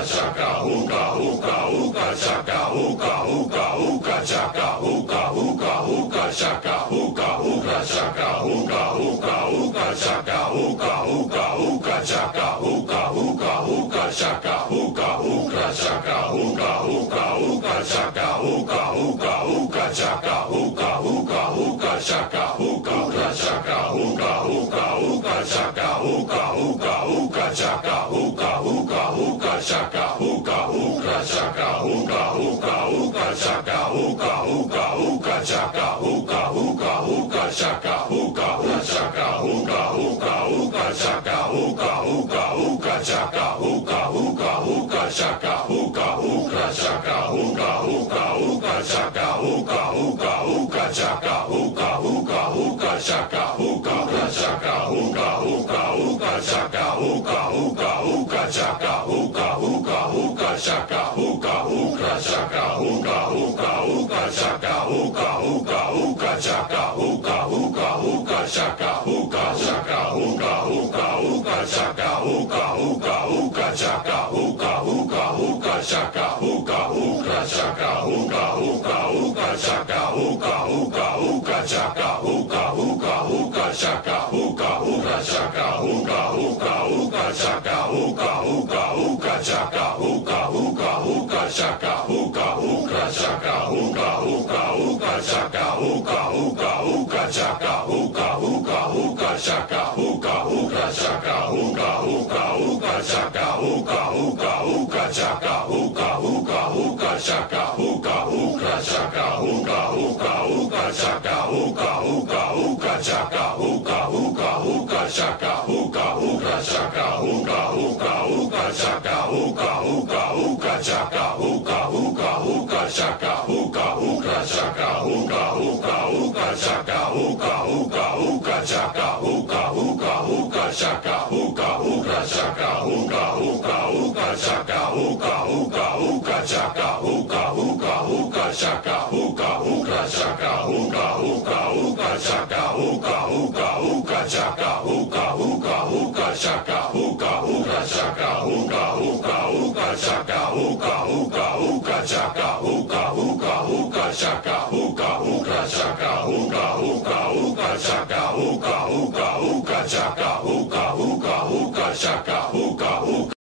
chaka hookah hookah hookah chaka hookah hookah hookah chaka hookah hookah hookah chaka hookah hookah chaka hookah hookah hookah chaka hookah hookah hookah chaka hookah hookah hookah chaka hookah hookah chaka hookah hookah hookah chaka hookah hookah hookah chaka hookah hookah hookah chaka hookah hookah chaka hookah hookah hookah chaka hookah hookah hookah chaka hookah hookah hookah chaka hookah hookah chaka hookah hookah hookah chaka hookah hookah hookah chaka hookah hookah hookah chaka hookah hookah chaka hookah hookah hookah chaka hookah hookah hookah chaka hookah hookah hookah chaka hookah hookah chaka hookah hookah hookah chaka hookah hookah hookah chaka hookah hookah hookah chaka hookah hookah chaka hookah hookah hookah chaka hookah hookah hookah chaka hookah hookah hookah chaka hookah hookah chaka hookah hookah hookah chaka hookah hookah hookah chaka hookah hookah hookah chaka hookah chaka hookah hookah hookah chaka hookah hookah hookah chaka hookah hookah hookah chaka hookah hookah chaka hookah hookah hookah chaka hookah hookah hookah chaka hookah hookah hookah chaka hookah hookah chaka hookah hookah hookah chaka hookah hookah hookah chaka hookah hookah hookah chaka hookah hookah chaka hookah hookah hookah chaka hookah hookah hookah chaka hookah hookah hookah chaka hookah hookah chaka hookah hookah hookah chaka hookah hookah hookah chaka hookah hookah hookah chaka hookah hookah chaka hookah hookah hookah chaka hookah hookah hookah chaka hookah hookah hookah chaka hookah hookah chaka hookah hookah hookah chaka hookah hookah hookah chaka hookah hookah hookah chaka hookah hookah chaka hookah hookah hookah chaka hookah hookah hookah chaka hookah hookah hookah chaka hookah hookah chaka hookah hookah hookah chaka hookah hookah hookah chaka hookah hookah hookah chaka hookah hookah chaka hookah hookah hookah chaka hookah hookah hookah chaka hookah hookah hookah chaka hookah hookah chaka hookah hookah hookah chaka hookah hookah hookah chaka hookah hookah hookah chaka hookah hookah chaka hookah hookah hookah chaka hookah hookah hookah chaka hookah hookah hookah chaka hookah hookah